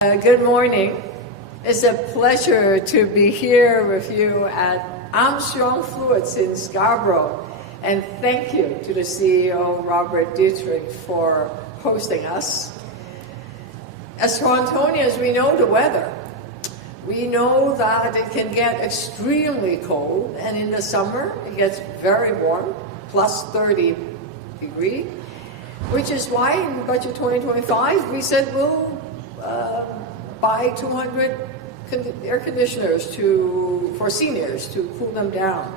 Good morning. It's a pleasure to be here with you at Armstrong Fluids in Scarborough. And thank you to the CEO, Robert Dietrich, for hosting us. As Torontonians, we know the weather. We know that it can get extremely cold, and in the summer, it gets very warm, plus 30 degrees, which is why in Budget 2025, we said we'll buy 200 air conditioners for seniors to cool them down.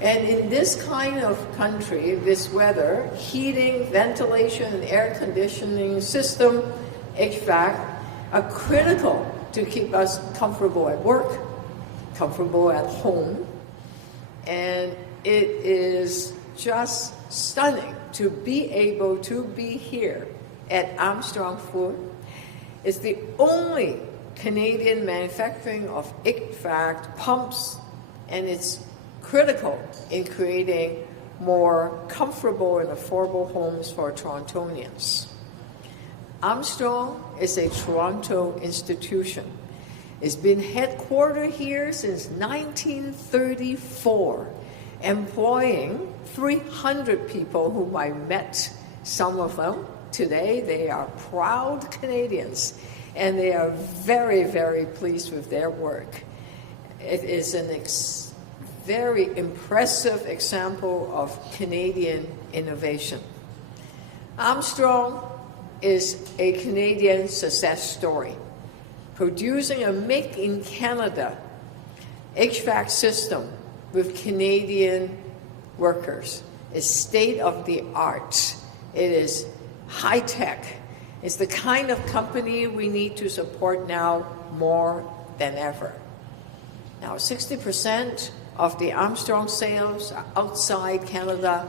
And in this kind of country, this weather, heating, ventilation, and air conditioning system, HVAC, are critical to keep us comfortable at work, comfortable at home. And it is just stunning to be able to be here at Armstrong Fluid. It's the only Canadian manufacturing of HVAC pumps, and it's critical in creating more comfortable and affordable homes for Torontonians. Armstrong is a Toronto institution. It's been headquartered here since 1934, employing 300 people whom I met, some of them. Today, they are proud Canadians, and they are very, very pleased with their work. It is a very impressive example of Canadian innovation. Armstrong is a Canadian success story, producing a make-in-Canada HVAC system with Canadian workers. It's state-of-the-art. It is high-tech. It's the kind of company we need to support now more than ever. Now, 60% of the Armstrong sales are outside Canada,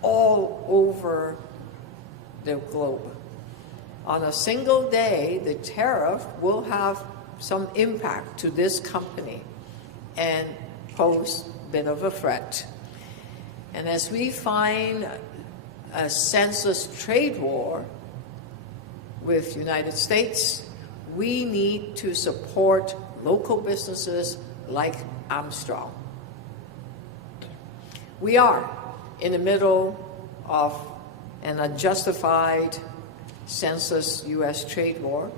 all over the globe. On a single day, the tariff will have some impact to this company and pose a bit of a threat. And as we find a senseless trade war with the United States, we need to support local businesses like Armstrong. We are in the middle of an unjustified, senseless U.S. trade war,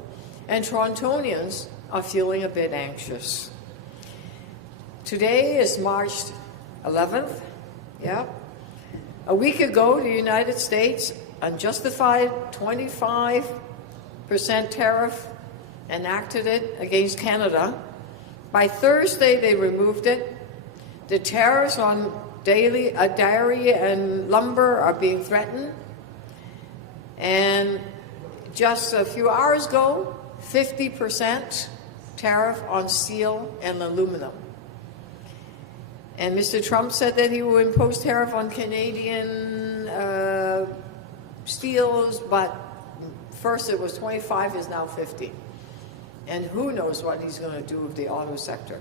and Torontonians are feeling a bit anxious. Today is March 11th, yeah. A week ago, the United States unjustified 25% tariff, enacted it against Canada. By Thursday, they removed it. The tariffs on dairy and lumber are being threatened. And just a few hours ago, 50% tariff on steel and aluminum. And Mr. Trump said that he will impose tariff on Canadian steels, but first it was 25, is now 50. And who knows what he's going to do with the auto sector.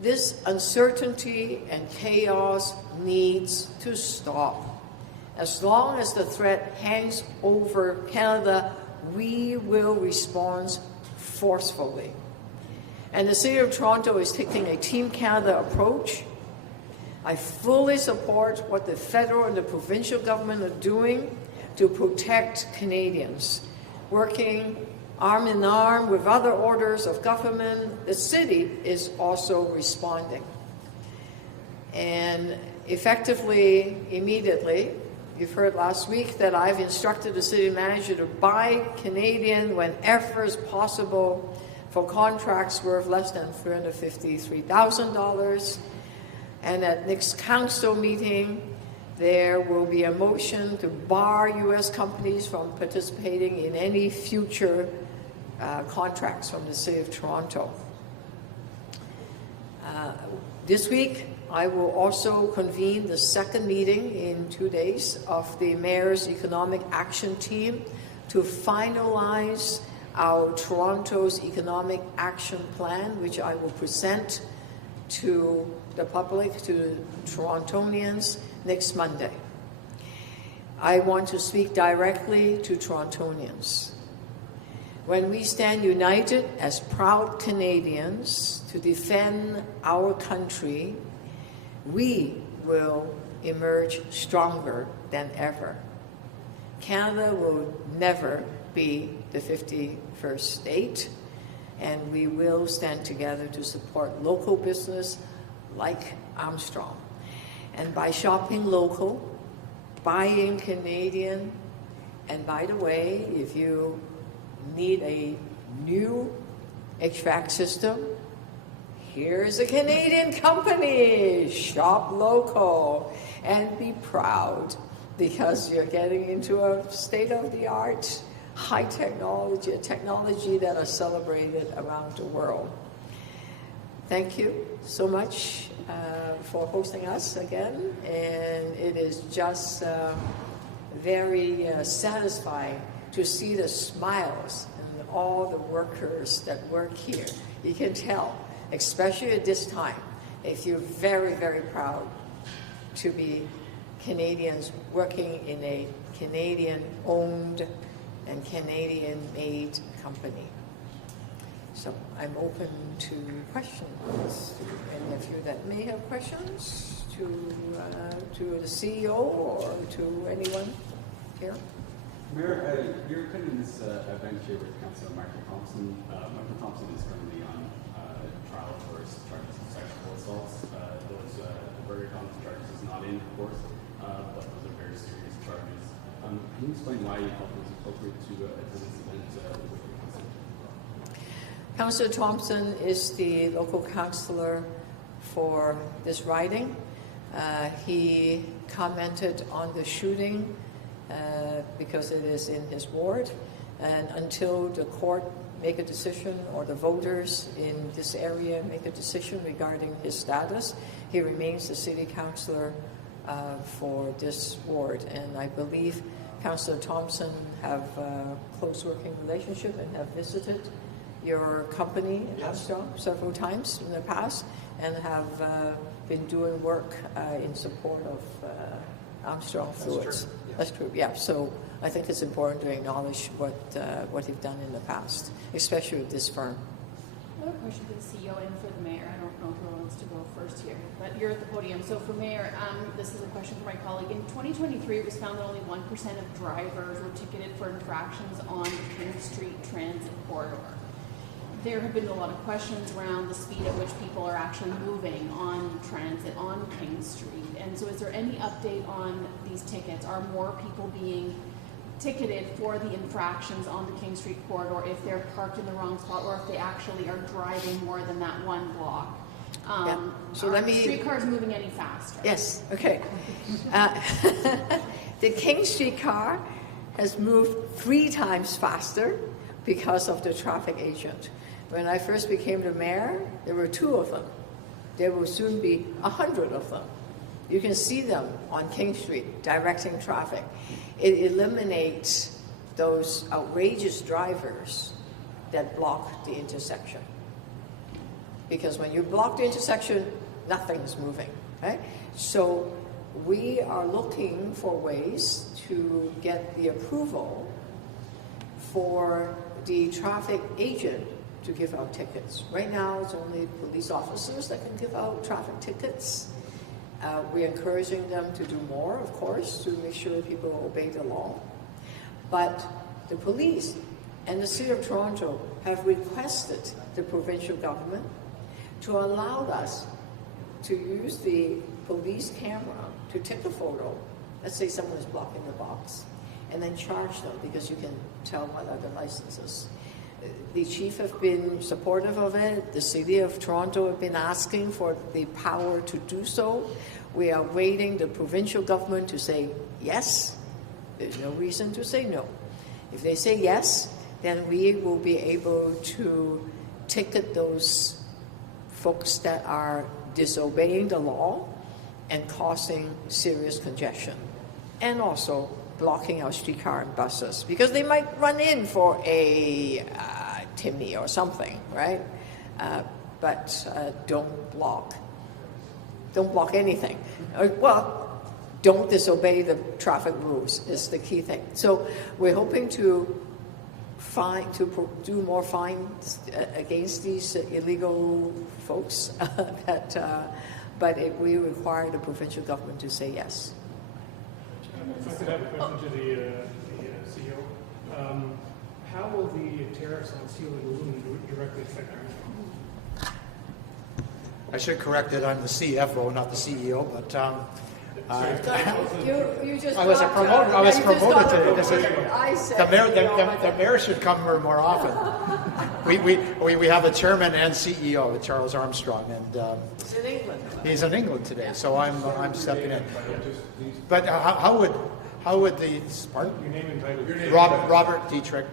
This uncertainty and chaos needs to stop. As long as the threat hangs over Canada, we will respond forcefully. And the City of Toronto is taking a Team Canada approach. I fully support what the federal and the provincial government are doing to protect Canadians. Working arm in arm with other orders of government, the city is also responding. And effectively, immediately, you've heard last week that I've instructed the city manager to buy Canadian whenever is possible for contracts worth less than $353,000. And at next council meeting, there will be a motion to bar U.S. companies from participating in any future contracts from the City of Toronto. This week, I will also convene the second meeting in 2 days of the Mayor's Economic Action Team to finalize our Toronto's Economic Action Plan, which I will present to the public, to Torontonians, next Monday. I want to speak directly to Torontonians. When we stand united as proud Canadians to defend our country, we will emerge stronger than ever. Canada will never be the 51st state, and we will stand together to support local business like Armstrong. And by shopping local, buying Canadian, and by the way, if you need a new HVAC system, here's a Canadian company. Shop local and be proud, because you're getting into a state-of-the-art high technology, a technology that are celebrated around the world. Thank you so much for hosting us again, and it is just very satisfying to see the smiles and all the workers that work here. You can tell, especially at this time, they feel very, very proud to be Canadians working in a Canadian-owned and Canadian-made company. So I'm open to questions. Any of you that may have questions to the CEO or to anyone here? Mayor, you're attending this event here with Councillor Michael Thompson. Michael Thompson is currently on trial for charges of sexual assaults. Those very common charges is not in, of course, but those are very serious charges. Can you explain why you felt it was appropriate to attend this event with your council? Councillor Thompson is the local councillor for this riding. He commented on the shooting because it is in his ward, and until the court make a decision or the voters in this area make a decision regarding his status, he remains the city councillor for this ward. And I believe Councillor Thompson have a close working relationship and have visited your company, Armstrong, several times in the past, and have been doing work in support of Armstrong Fluids. That's true, yeah. So I think it's important to acknowledge what you've done in the past, especially with this firm. I have a question for the CEO and for the mayor. I don't know who wants to go first here, but you're at the podium. So for mayor, this is a question for my colleague. In 2023, it was found that only 1% of drivers were ticketed for infractions on the King Street Transit Corridor. There have been a lot of questions around the speed at which people are actually moving on transit on King Street. And so is there any update on these tickets? Are more people being ticketed for the infractions on the King Street corridor if they're parked in the wrong spot, or if they actually are driving more than that one block? So let me... streetcars moving any faster? Yes, okay. The King Street car has moved 3 times faster because of the traffic agent. When I first became the mayor, there were 2 of them. There will soon be 100 of them. You can see them on King Street directing traffic. It eliminates those outrageous drivers that block the intersection. Because when you block the intersection, nothing's moving, right? So we are looking for ways to get the approval for the traffic agent to give out tickets. Right now, it's only police officers that can give out traffic tickets. We're encouraging them to do more, of course, to make sure people obey the law. But the police and the City of Toronto have requested the provincial government to allow us to use the police camera to take a photo. Let's say someone is blocking the box, and then charge them, because you can tell what are the licenses. The chief have been supportive of it. The City of Toronto have been asking for the power to do so. We are waiting the provincial government to say yes. There's no reason to say no. If they say yes, then we will be able to ticket those folks that are disobeying the law and causing serious congestion, and also blocking our streetcar and buses, because they might run in for a Timmy or something, right? But don't block anything. Well, don't disobey the traffic rules is the key thing. So we're hoping to do more fines against these illegal folks. But we require the provincial government to say yes. If I could have a question to the CEO. How will the tariffs on steel and aluminum directly affect Armstrong? I should correct it, I'm the CFO, not the CEO, but You just I was promoted. I was promoted to this. I said The mayor should come here more often. We have a chairman and CEO, Charles Armstrong, and It's in England. he's in England today, so I'm stepping in. But how would the pardon? Your name and title. Robert Dietrich,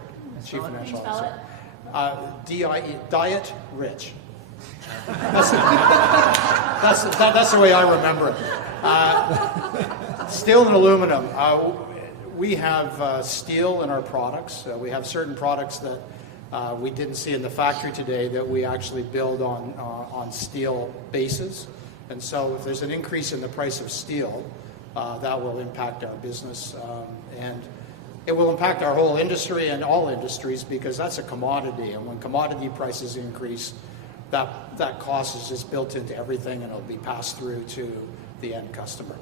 Chief Financial Can you spell Officer. it? DIE, Diet Rich. That's the way I remember it. Steel and aluminum. We have steel in our products. We have certain products that we didn't see in the factory today that we actually build on steel bases. And so if there's an increase in the price of steel, that will impact our business. And it will impact our whole industry and all industries because that's a commodity. And when commodity prices increase, that cost is just built into everything and it'll be passed through to the end customer.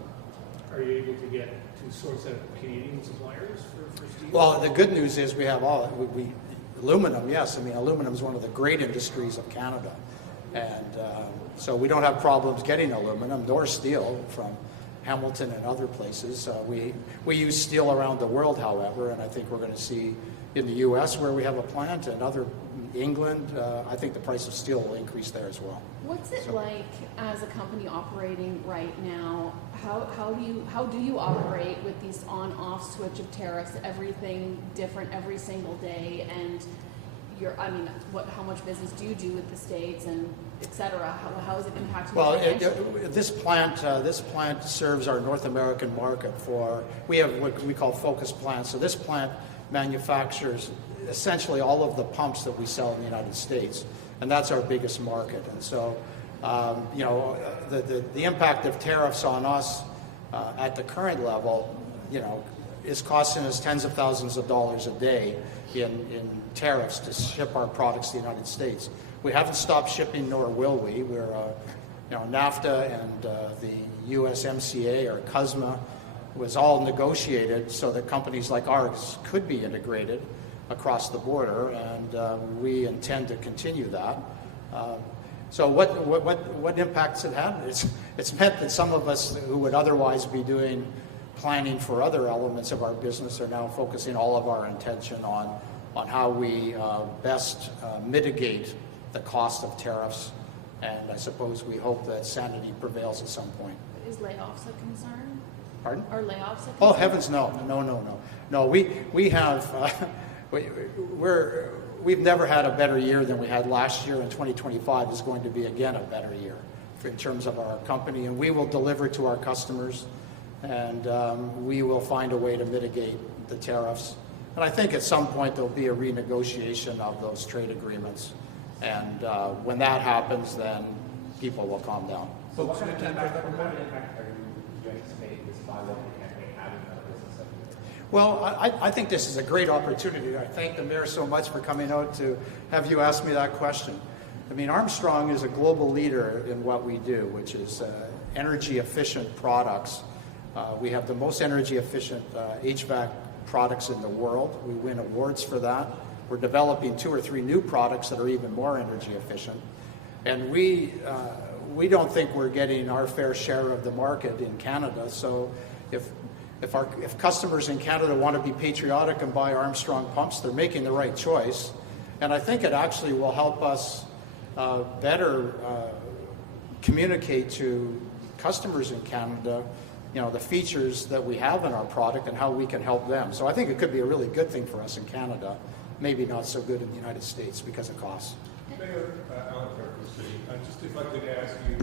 Are you able to get to source out Canadian suppliers for steel? Well, the good news is we have aluminum, yes. I mean, aluminum is one of the great industries of Canada. And so we don't have problems getting aluminum nor steel from Hamilton and other places. We use steel around the world, however, and I think we're going to see in the U.S. where we have a plant and other England, I think the price of steel will increase there as well. What's it like as a company operating right now? How do you operate with these on-off switch of tariffs? Everything different every single day, and how much business do you do with the states and et cetera? How is it impacting? Well, this plant serves our North American market. We have what we call focus plants. So this plant manufactures essentially all of the pumps that we sell in the United States, and that's our biggest market. And so, the impact of tariffs on us at the current level, is costing us tens of thousands of dollars a day in tariffs to ship our products to the United States. We haven't stopped shipping, nor will we. We're, NAFTA and the USMCA or CUSMA was all negotiated so that companies like ours could be integrated across the border, and we intend to continue that. So what impacts it had? It's meant that some of us who would otherwise be doing planning for other elements of our business are now focusing all of our attention on how we best mitigate the cost of tariffs, and I suppose we hope that sanity prevails at some point. Is layoffs a concern? Pardon? Are layoffs a concern? Oh heavens, no. No, we have we've never had a better year than we had last year, and 2025 is going to be again a better year in terms of our company, and we will deliver to our customers, and we will find a way to mitigate the tariffs. And I think at some point there'll be a renegotiation of those trade agreements, and when that happens, then people will calm down. So what kind of impact are you anticipate this bylaw campaign having on the business sector? Well, I think this is a great opportunity. I thank the mayor so much for coming out to have you ask me that question. I mean, Armstrong is a global leader in what we do, which is energy efficient products. We have the most energy efficient HVAC products in the world. We win awards for that. We're developing 2 or 3 new products that are even more energy efficient. And we don't think we're getting our fair share of the market in Canada. So if customers in Canada want to be patriotic and buy Armstrong pumps, they're making the right choice. And I think it actually will help us better communicate to customers in Canada, the features that we have in our product and how we can help them. So I think it could be a really good thing for us in Canada, maybe not so good in the United States because of costs. Mayor just if I could ask you,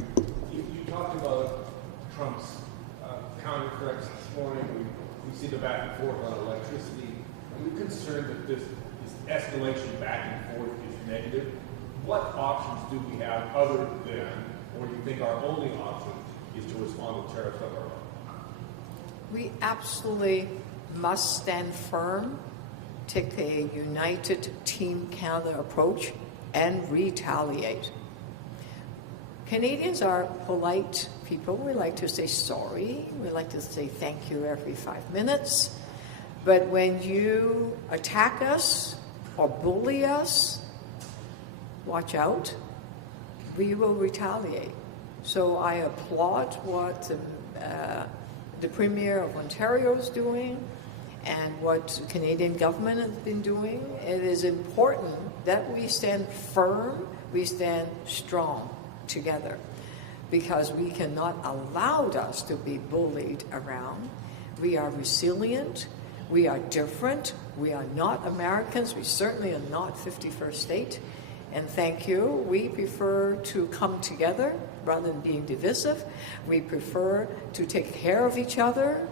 you talked about Trump's counter threats this morning. We see the back and forth on electricity. Are you concerned that this escalation back and forth is negative? What options do we have other than, or do you think our only option is to respond to tariffs of our own? We absolutely must stand firm take a united Team Canada approach and retaliate. Canadians are polite people. We like to say sorry. We like to say thank you every 5 minutes. But when you attack us or bully us, watch out. We will retaliate. So I applaud what the Premier of Ontario is doing and what the Canadian government has been doing. It is important that we stand firm, we stand strong together, because we cannot allow us to be bullied around. We are resilient, we are different, we are not Americans, we certainly are not 51st state. And thank you. We prefer to come together rather than being divisive. We prefer to take care of each other.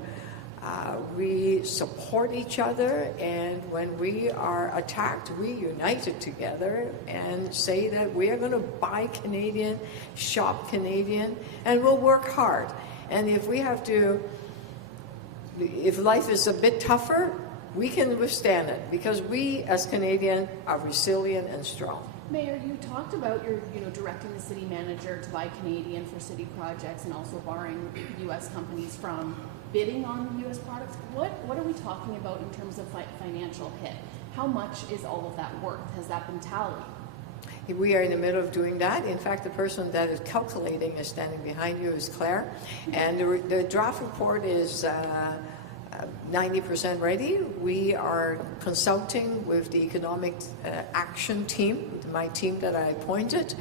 We support each other, and when we are attacked, we united together and say that we are going to buy Canadian, shop Canadian, and we'll work hard. And if we have to, if life is a bit tougher, we can withstand it, because we as Canadians are resilient and strong. Mayor, you talked about your, directing the city manager to buy Canadian for city projects and also barring U.S. companies from bidding on U.S. products. What are we talking about in terms of financial hit? How much is all of that worth? Has that been tallied? We are in the middle of doing that. In fact, the person that is calculating is standing behind you is Claire. And the draft report is 90% ready. We are consulting with the Economic Action Team, my team that I appointed,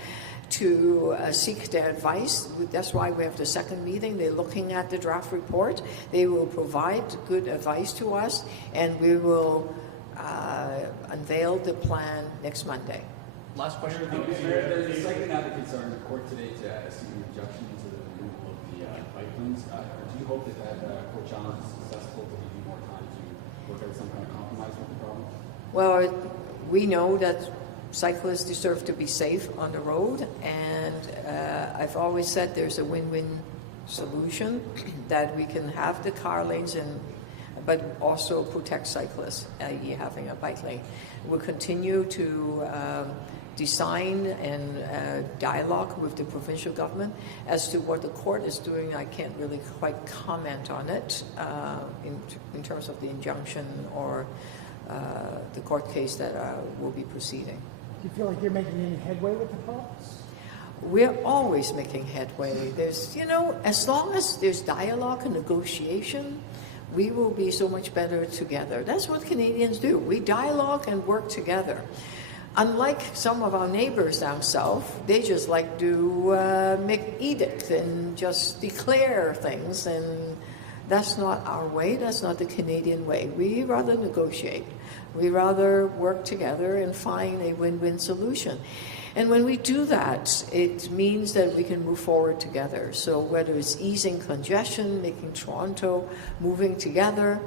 to seek their advice. That's why we have the second meeting. They're looking at the draft report. They will provide good advice to us, and we will unveil the plan next Monday. Last question. There's a second advocates are in court today to seek an injunction into the removal of the pipelines. Do you hope that court challenge is successful to give you more time to work out some kind of compromise with the problem? Well, we know that cyclists deserve to be safe on the road, and I've always said there's a win-win solution, that we can have the car lanes but also protect cyclists, i.e. having a bike lane. We'll continue to design and dialogue with the provincial government. As to what the court is doing, I can't really quite comment on it in terms of the injunction or the court case that will be proceeding. Do you feel like you're making any headway with the courts? We're always making headway. There's, as long as there's dialogue and negotiation, we will be so much better together. That's what Canadians do. We dialogue and work together. Unlike some of our neighbors down south, they just like to make edicts and just declare things, and that's not our way. That's not the Canadian way. We rather negotiate. We rather work together and find a win-win solution. And when we do that, it means that we can move forward together. So whether it's easing congestion, making Toronto moving together,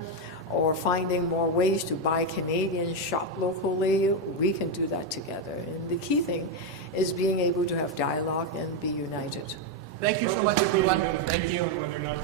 or finding more ways to buy Canadian, shop locally, we can do that together. And the key thing is being able to have dialogue and be united. Thank you so much, everyone. Thank you. Whether or not